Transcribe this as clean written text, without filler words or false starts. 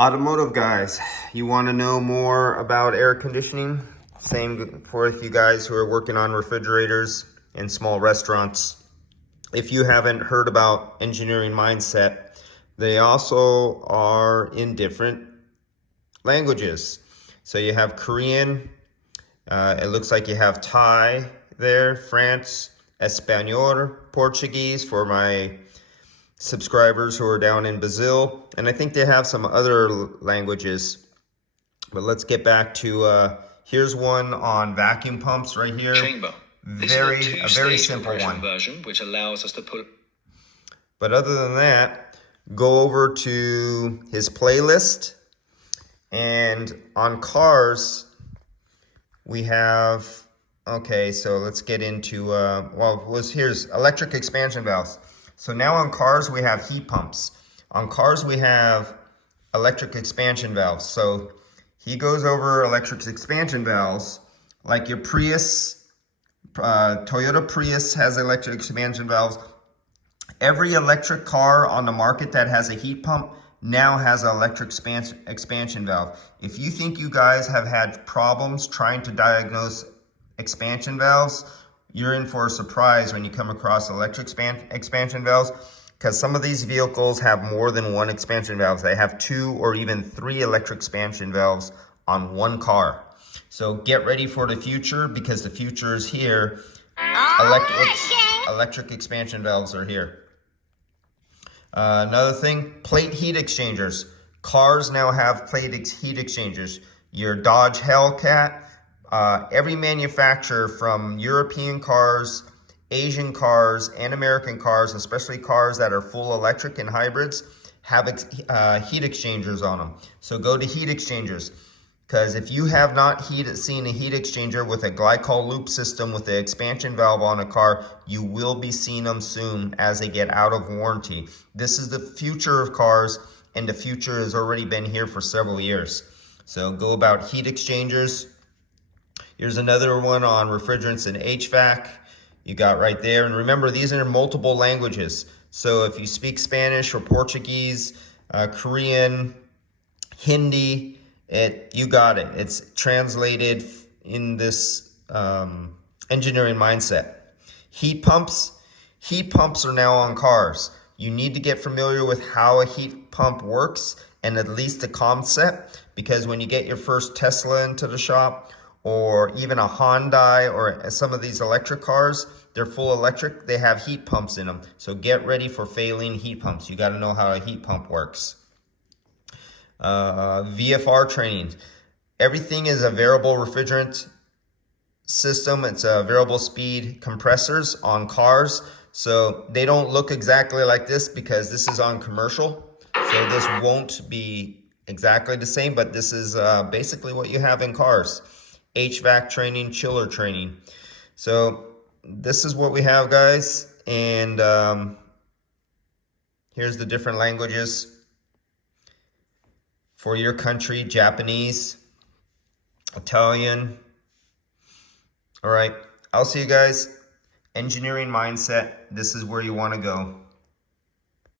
Automotive guys, you want to know more about air conditioning? Same for you guys who are working on refrigerators in small restaurants. If you haven't heard about engineering mindset, they also are in different languages. So you have Korean, it looks like you have Thai there, France, Espanol, Portuguese for my subscribers who are down in Brazil, and I think they have some other languages. But let's get back to here's one on vacuum pumps right here. Chamber. This is a very simple one version which allows us to put. But other than that, go over to his playlist, and on cars we have, okay, so let's get into here's electric expansion valves. So now on cars, we have heat pumps. On cars, we have electric expansion valves. So he goes over electric expansion valves, like your Prius, Toyota Prius has electric expansion valves. Every electric car on the market that has a heat pump now has an electric expansion valve. If you think you guys have had problems trying to diagnose expansion valves, you're in for a surprise when you come across electric expansion valves, because some of these vehicles have more than one expansion valve. They have 2 or even 3 electric expansion valves on one car. So get ready for the future, because the future is here. Electric expansion valves are here. Another thing, plate heat exchangers. Cars now have plate heat exchangers. Your Dodge Hellcat, every manufacturer from European cars, Asian cars, and American cars, especially cars that are full electric and hybrids, have heat exchangers on them. So go to heat exchangers, because if you have not seen a heat exchanger with a glycol loop system with the expansion valve on a car, you will be seeing them soon as they get out of warranty. This is the future of cars, and the future has already been here for several years. So go about heat exchangers. Here's another one on refrigerants and HVAC. You got right there. And remember, these are in multiple languages. So if you speak Spanish or Portuguese, Korean, Hindi, you got it. It's translated in this engineering mindset. Heat pumps. Heat pumps are now on cars. You need to get familiar with how a heat pump works, and at least the concept, because when you get your first Tesla into the shop, or even a Hyundai or some of these electric cars, they're full electric, they have heat pumps in them. So get ready for failing heat pumps. You got to know how a heat pump works. VFR training. Everything is a variable refrigerant system. It's a variable speed compressors on cars. So they don't look exactly like this because this is on commercial. So this won't be exactly the same, but this is basically what you have in cars. HVAC training, chiller training. So this is what we have, guys. And here's the different languages for your country: Japanese, Italian. All right, I'll see you guys. Engineering mindset, this is where you want to go.